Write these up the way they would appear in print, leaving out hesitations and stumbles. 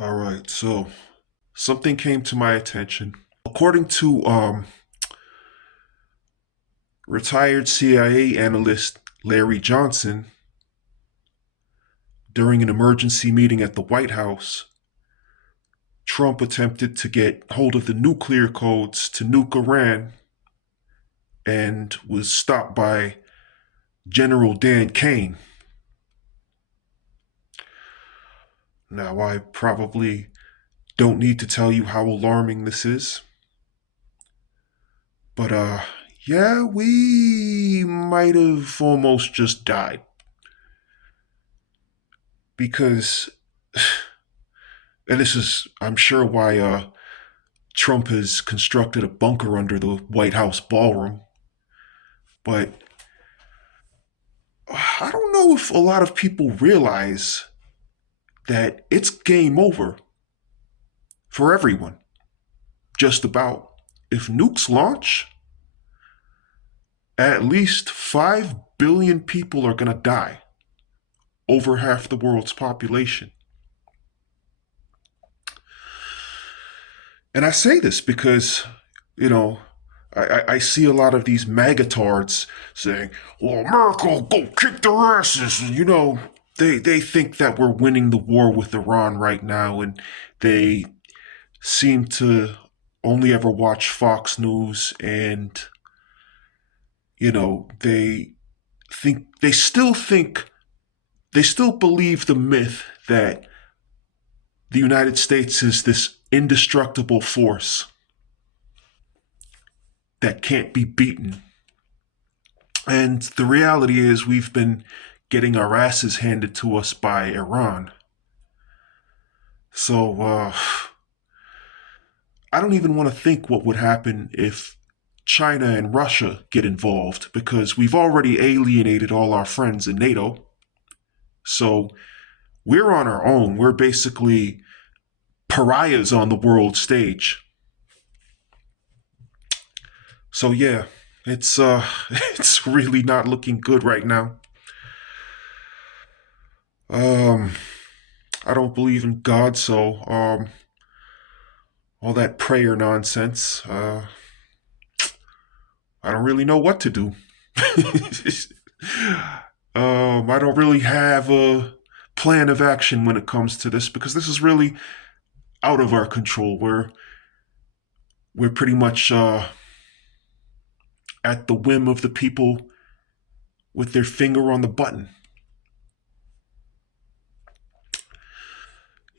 All right, so something came to my attention. According to retired CIA analyst Larry Johnson, during an emergency meeting at the White House, Trump attempted to get hold of the nuclear codes to nuke Iran and was stopped by General Dan Kane. Now, I probably don't need to tell you how alarming this is, but yeah, we might have almost just died because, and this is, I'm sure, why Trump has constructed a bunker under the White House ballroom. But I don't know if a lot of people realize that it's game over for everyone, just about. If nukes launch, at least 5 billion people are going to die, over half the world's population. And I say this because, you know, I see a lot of these magatards saying, well, America will go kick their asses. And, they think that we're winning the war with Iran right now, and they seem to only ever watch Fox News, and, they they still believe the myth that the United States is this indestructible force that can't be beaten. And the reality is, we've been getting our asses handed to us by Iran. So, I don't even want to think what would happen if China and Russia get involved, because we've already alienated all our friends in NATO. So, we're on our own. We're basically pariahs on the world stage. So yeah, it's it's really not looking good right now. Um I don't believe in God, so all that prayer nonsense, I don't really know what to do. I don't really have a plan of action when it comes to this, because this is really out of our control. We're pretty much at the whim of the people with their finger on the button,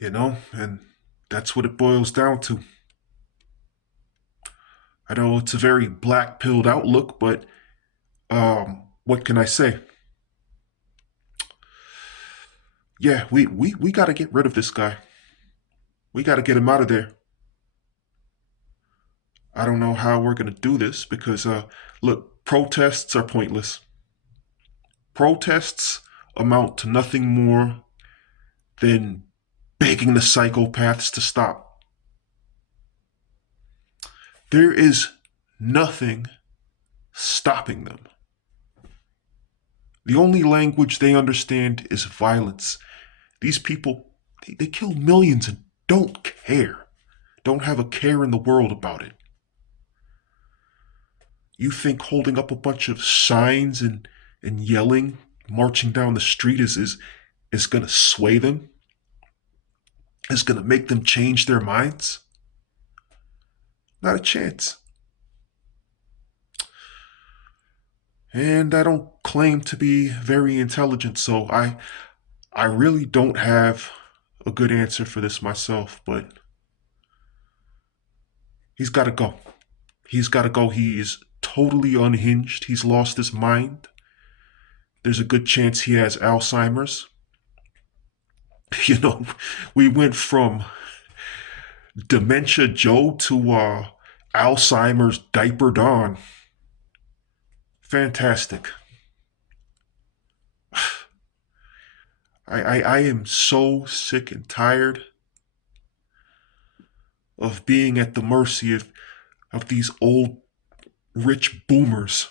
and that's what it boils down to. I know it's a very black pilled outlook, but what can I say? Yeah, we got to get rid of this guy. We got to get him out of there. I don't know how we're going to do this because, look, protests are pointless. Protests amount to nothing more than begging the psychopaths to stop. There is nothing stopping them. The only language they understand is violence. These people, they kill millions and don't care. Don't have a care in the world about it. You think holding up a bunch of signs and yelling, marching down the street is going to sway them? Is going to make them change their minds? Not a chance. And I don't claim to be very intelligent, so I really don't have a good answer for this myself, but he's got to go. He's got to go. He is totally unhinged. He's lost his mind. There's a good chance he has Alzheimer's. You know, we went from Dementia Joe to Alzheimer's Diaper Dawn. Fantastic. I am so sick and tired of being at the mercy of these old rich boomers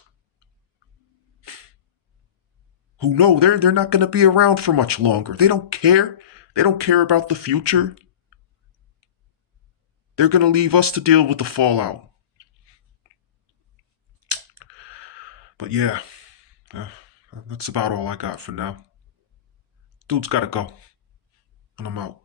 who know they're not going to be around for much longer. They don't care. They don't care about the future. They're going to leave us to deal with the fallout. But yeah, uh, that's about all I got for now. Dude's got to go, and I'm out.